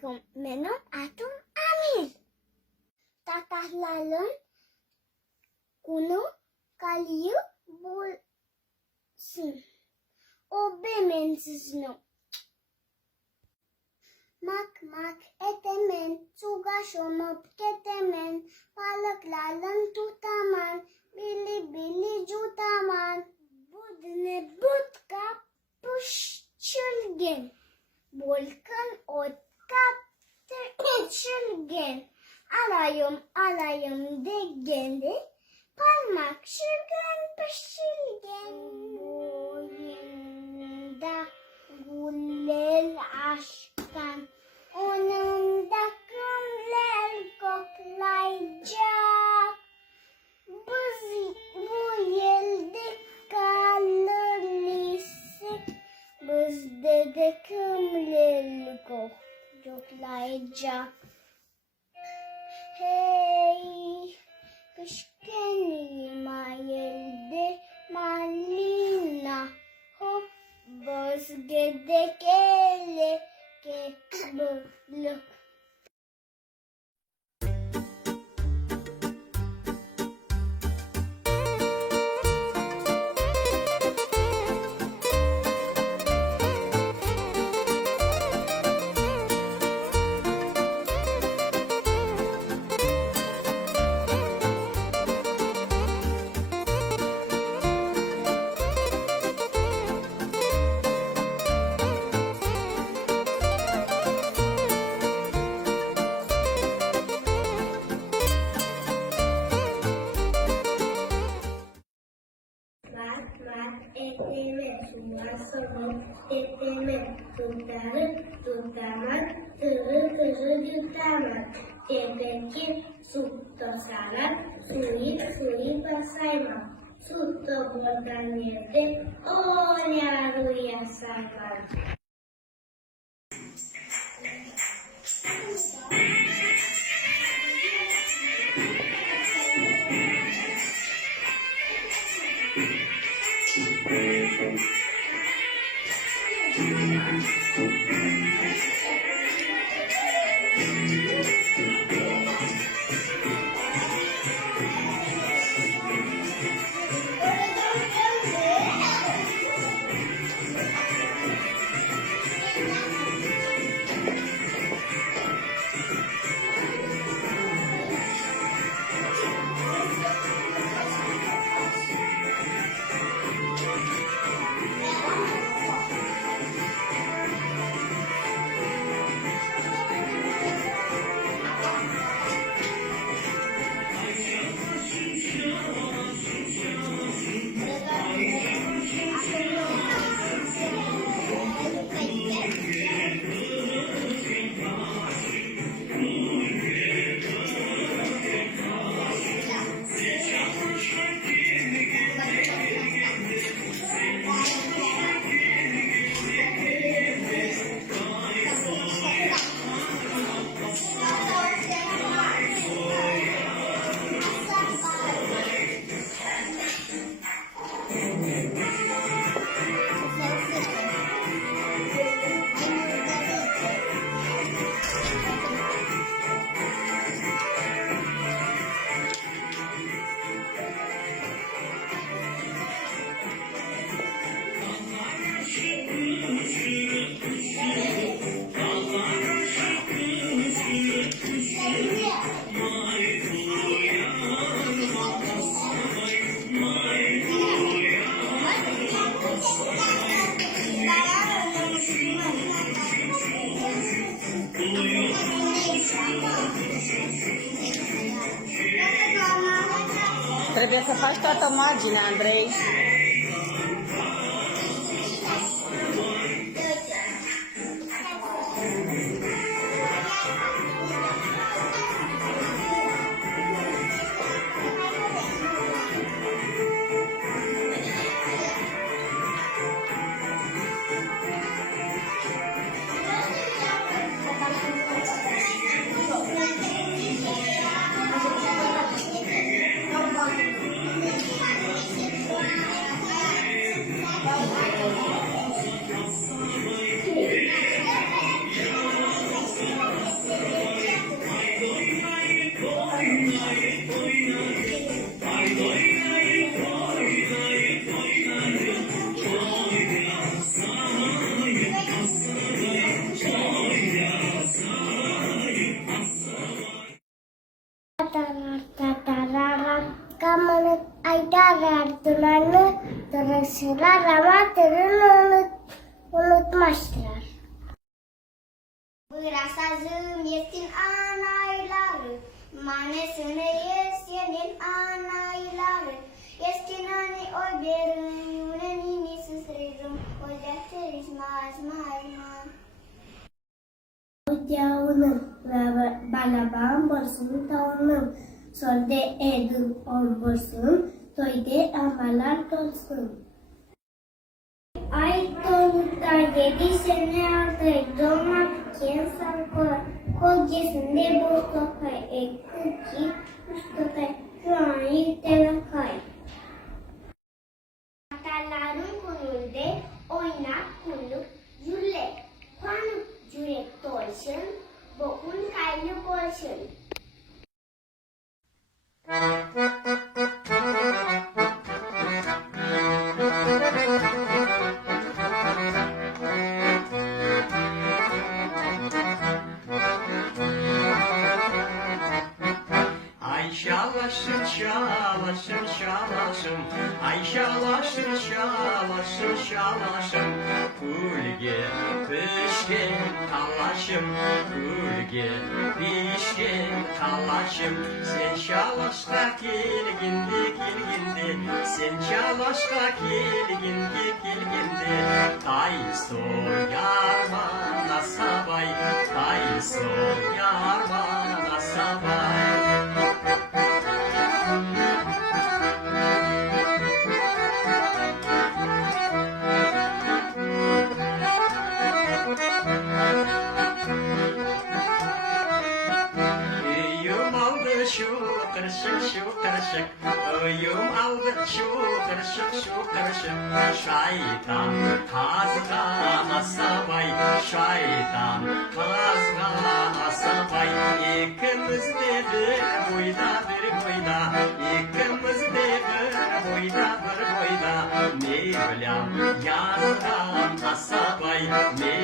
Assalamualaikum. Benim adım Amir. Tatahlalın konu kaliyu bulsun. O benim sizin. Mak etemen, suga şomop ketemen, balıklarla tutaman, bili jutaman, budne budka puşçülgen, bolkan otka çülgen, alayım degende, parmak şırgen pışılgen, boyunda gullel aşkan. Onun da kumlar koklayacak. Bu yılda kalırsak bizde de kumlar koklayacak. Hey, kışkeni mayıldır malina. Hop, bozgede kele. Look. Eteme, sumasını, eteme, tutaman, tırı yutaman, tepeki, su tosaran, suyu basayman, su topladan yerde, rüya sayman. Trebuie să faci toată marginea, Andrei. Kamu aydar dumanı duruşlar ama tırın unutmazlar. Bırasazım yesin anayları, manesine yesenin anayları. Yesin ani oy berin yuneni nisizrizum, oy defteriz mazmayma. Oyanım ve balabam borsun tavanım. Solde edin olursun, toyde amalar dolsun. Ay dolukta 7 sene aldı, doğmak kim sarkı. Kocasında bu sokay, ekti üç sokay, şu an yükte kay. Ataların konulde oynak kulluk, yürek, kanıp yürek dolsun, bokun kaylı bolsun. Ay şalaşım şalaşım şalaşım, ay şalaşım şalaşım şalaşım. Kulge pişkin kalaşım, kulge pişkin kalaşım. Sen şalaşka kilgindi kilgindi, sen şalaşka kilgindi kilgindi. Tay soyarma nasabay, tay soyarma nasabay. Uyum aldı şu karışık, uyum aldı şu karışık. Şeytan kazga nasabay, şeytan kazga nasabay. İkimiz de bir boyda, ikimiz de bir boyda. Ne bileyim yazgan nasabay, ne